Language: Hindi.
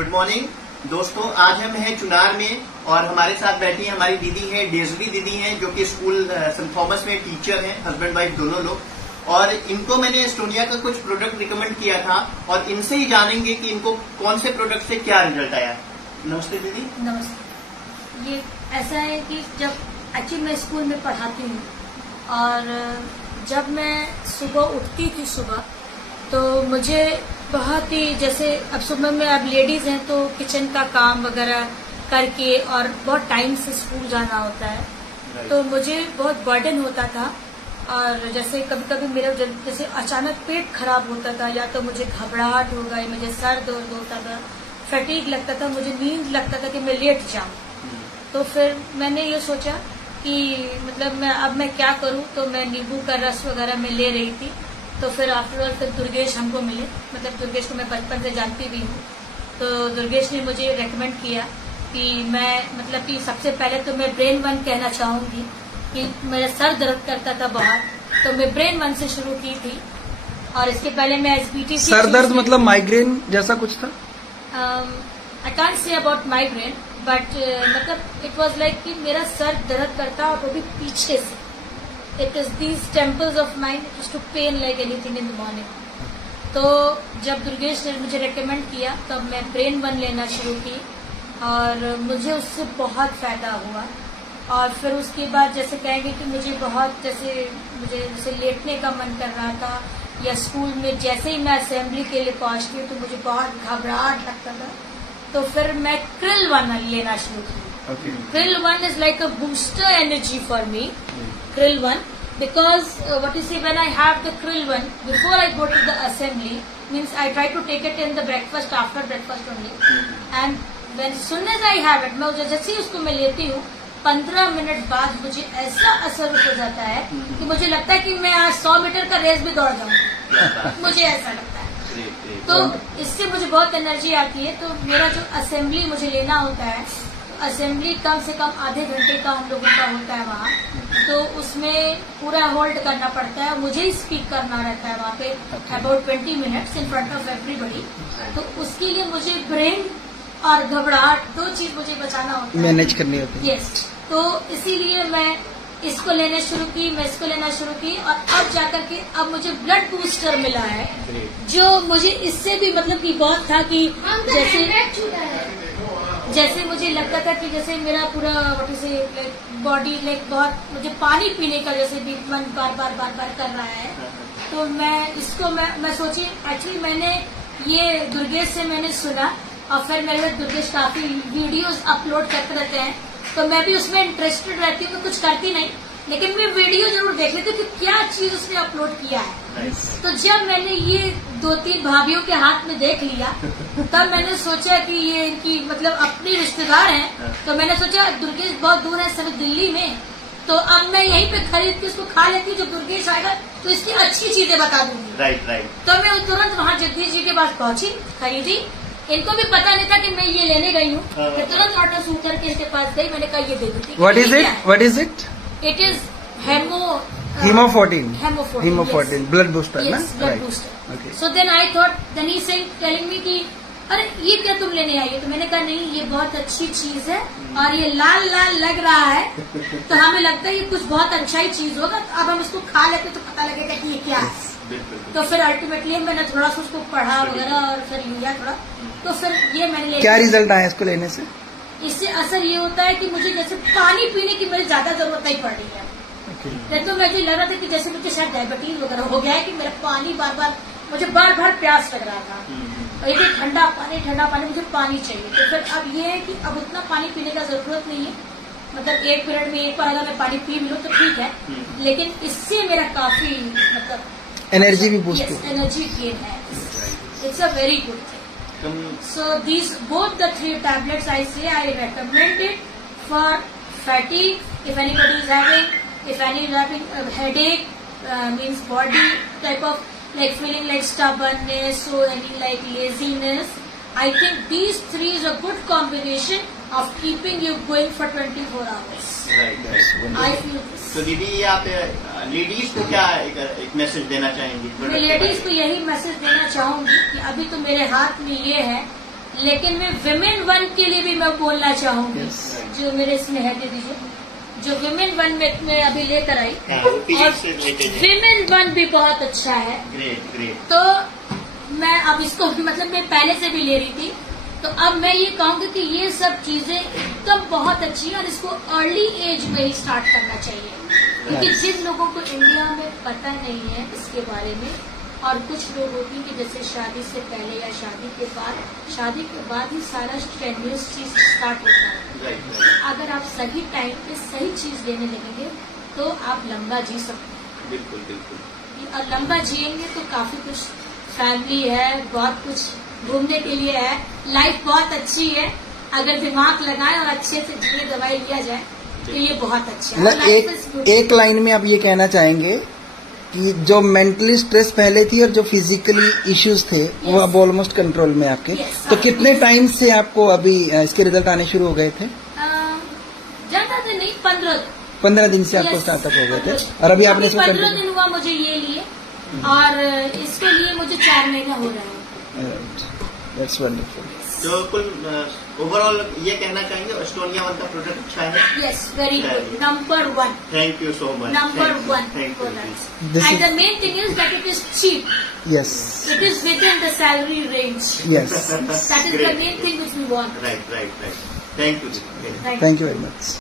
गुड मॉर्निंग दोस्तों, आज हम हैं चुनार में और हमारे साथ बैठी है हमारी दीदी है डेजवी दीदी हैं, जो कि स्कूल सेंट थॉमस में टीचर हैं, हस्बैंड वाइफ दोनों लोग। और इनको मैंने एस्टोनिया का कुछ प्रोडक्ट रिकमेंड किया था और इनसे ही जानेंगे कि इनको कौन से प्रोडक्ट से क्या रिजल्ट आया। नमस्ते दीदी। नमस्ते। ये ऐसा है कि जब एक्चुअली मैं स्कूल में पढ़ाती हूँ और जब मैं सुबह उठती थी सुबह, तो मुझे बहुत ही जैसे अब सुबह में अब लेडीज हैं तो किचन का काम वगैरह करके और बहुत टाइम से स्कूल जाना होता है, तो मुझे बहुत बर्डन होता था। और जैसे कभी कभी मेरा जैसे अचानक पेट खराब होता था, या तो मुझे घबराहट हो गई, मुझे सर दर्द होता था, फटीग लगता था, मुझे नींद लगता था कि मैं लेट जाऊं। तो फिर मैंने ये सोचा कि मतलब मैं क्या करूं, तो मैं नींबू का रस वगैरह में ले रही थी। तो फिर आफ्टर ऑल फिर दुर्गेश हमको मिले, मतलब दुर्गेश को मैं बचपन से जानती भी हूँ। तो दुर्गेश ने मुझे रेकमेंड किया कि मैं मतलब कि सबसे पहले तो मैं ब्रेन वन कहना चाहूंगी कि मेरा सर दर्द करता था बहुत, तो मैं ब्रेन वन से शुरू की थी। और इसके पहले मैं एसबीटी सर दर्द मतलब माइग्रेन जैसा कुछ था? I can't say about migraine, but मतलब इट वाज लाइक कि मेरा सर दर्द करता और वो भी पीछे से। It is these temples of mine it used to pain like anything in the morning. तो जब दुर्गेश ने मुझे रेकमेंड किया तब मैं ब्रेन वन लेना शुरू की और मुझे उससे बहुत फायदा हुआ। और फिर उसके बाद जैसे कहेंगे कि मुझे जैसे लेटने का मन कर रहा था, या स्कूल में जैसे ही मैं असेंबली के लिए पहुंचती तो मुझे बहुत घबराहट लगता था, तो फिर मैं क्रिल वन लेना शुरू की। Krill one is like a booster energy for me. Krill one, because what you see, when I have the krill one before I go to the assembly, means I try to take it in the breakfast, after breakfast only. And when soon as I have it, मैं जैसे ही उसको मैं लेती हूँ 15 मिनट बाद मुझे ऐसा असर हो जाता है कि मुझे लगता है कि मैं आज 100 मीटर का रेस भी दौड़ जाऊंगी। मुझे ऐसा लगता है। तो इससे मुझे बहुत एनर्जी आती है। तो मेरा जो असेंबली मुझे लेना होता है, असेंबली कम से कम आधे घंटे का हम लोगों का होता है वहाँ, तो उसमें पूरा होल्ड करना पड़ता है, मुझे ही स्पीक करना रहता है वहाँ पे about 20 minutes in front of everybody. तो उसके लिए मुझे ब्रेन और घबराहट दो चीज मुझे बचाना होता है, मैनेज करनी होती है। यस, तो इसीलिए मैं इसको लेना शुरू की, मैं इसको लेना शुरू की। और अब जाकर के अब मुझे ब्लड बूस्टर मिला है, जो मुझे इससे भी मतलब कि बहुत था कि जैसे मुझे लगता था कि जैसे मेरा पूरा बॉडी लाइक बहुत मुझे पानी पीने का जैसे भी मन बार बार कर रहा है। तो मैं इसको मैं सोची, एक्चुअली मैंने ये दुर्गेश से मैंने सुना और फिर मेरे साथ दुर्गेश काफी वीडियोस अपलोड करते रहते हैं, तो मैं भी उसमें इंटरेस्टेड रहती हूँ। मैं कुछ करती नहीं, लेकिन मैं वीडियो जरूर देख लेती हूँ कि क्या चीज उसने अपलोड किया है। तो जब मैंने ये 2-3 भाभीियों के हाथ में देख लिया, तब मैंने सोचा कि ये इनकी मतलब अपनी रिश्तेदार हैं। तो मैंने सोचा दुर्गेश बहुत दूर है, सभी दिल्ली में, तो अब मैं यहीं पे खरीद के इसको खा लेती हूँ। जब दुर्गेश आएगा तो इसकी अच्छी चीजें बता दूंगी। राइट। तो मैं तुरंत वहाँ जगदीश जी के पास पहुंची, खरीदी। इनको भी पता नहीं था कि मैं ये लेने गई हूँ। मैं तुरंत ऑटो शूट करके इसके पास गई, मैंने कहा ये दे देती। What is it? It is Hemo14 blood booster, yes, ना? blood Right. booster. Okay. So then I thought, then he saying telling me कि अरे ये क्या तुम लेने आई हो? तो मैंने कहा नहीं, ये बहुत अच्छी चीज है और ये लाल लाल लग रहा है, तो हमें लगता है ये कुछ बहुत अच्छा ही चीज होगा। तो अब हम इसको खा लेते तो पता लगेगा कि ये क्या है। तो फिर अल्टीमेटली मैंने थोड़ा सा उसको पढ़ा वगैरह और फिर लिया थोड़ा, तो फिर ये मैंने क्या रिजल्ट आया इसको लेने से? इससे असर ये होता है कि मुझे जैसे पानी पीने की मुझे ज्यादा जरूरत नहीं पड़ रही है। तो मुझे लग रहा था कि जैसे मुझे शायद डायबिटीज वगैरह हो गया है कि मेरा पानी मुझे बार बार प्यास लग रहा था, और ये ठंडा पानी मुझे पानी चाहिए। तो फिर अब ये है कि अब उतना पानी पीने का जरूरत नहीं है, मतलब 1 पीरियड में एक बार अगर मैं पानी पी लूँ तो ठीक है, लेकिन इससे मेरा काफी मतलब एनर्जी भी बूस्ट होती है, एनर्जी गेन है। It's a very good thing. So these both the 3 tablets I say I recommend it for fatigue. If anybody is having headache, means body type of like feeling like stubbornness or any like laziness, I think these 3 is a good combination of keeping you going for 24 hours. Right. I feel this. तो दीदी ये आप लेडीज को क्या एक मैसेज देना चाहेंगी? मैं लेडीज को यही मैसेज देना चाहूंगी कि अभी तो मेरे हाथ में ये है लेकिन मैं विमेन वन के लिए भी मैं बोलना चाहूंगी, Yes. जो मेरे इसमें है, दे दीजिए, जो विमेन वन में मैं अभी लेकर आई, हाँ, वो पीरियड और से related है। विमेन वन भी बहुत अच्छा है। Great great. तो मैं अब इसको मतलब मैं पहले से भी ले रही थी, तो अब मैं ये कहूंगी कि ये सब चीजें एकदम बहुत अच्छी है और इसको अर्ली एज में ही स्टार्ट करना चाहिए, क्योंकि Nice. जिन लोगों को इंडिया में पता नहीं है इसके बारे में, और कुछ लोग होती हैं कि जैसे शादी से पहले या शादी के बाद ही सारा स्ट्रेनियस चीज स्टार्ट होता है। राइट अगर आप सही टाइम पे सही चीज लेने लगेंगे तो आप लंबा जी सकते हैं, बिल्कुल बिल्कुल। और लंबा जिएंगे तो काफी कुछ, फैमिली है, बहुत कुछ घूमने के लिए है, लाइफ बहुत अच्छी है। अगर दिमाग लगाए और अच्छे से जिए, दवाई लिया जाए तो ये बहुत अच्छा है। मतलब Life is good. एक लाइन में आप ये कहना चाहेंगे कि जो मेंटली स्ट्रेस पहले थी और जो फिजिकली इश्यूज थे वो Yes. अब ऑलमोस्ट कंट्रोल में आपके। Yes. तो कितने टाइम से आपको अभी इसके रिजल्ट आने शुरू हो गए थे? ज्यादा दिन नहीं, 15 दिन से आपको Yes. स्टार्टअप हो गए थे और अभी आपने इसमें 15 दिन हुआ मुझे ये लिए, और इसके लिए मुझे 4 महीना हो रहा है। That's wonderful. तो कुल ओवरऑल ये कहना चाहेंगे एस्टोनिया वन का प्रोडक्ट अच्छा है। Yes, very good, number 1, thank you so much. Number 1 thank products. This And is- the main thing is that it is cheap. Yes It is within the salary range. Yes That is the Great. main thing which we want. Right right right. Thank you. Thank you. Thank you very much.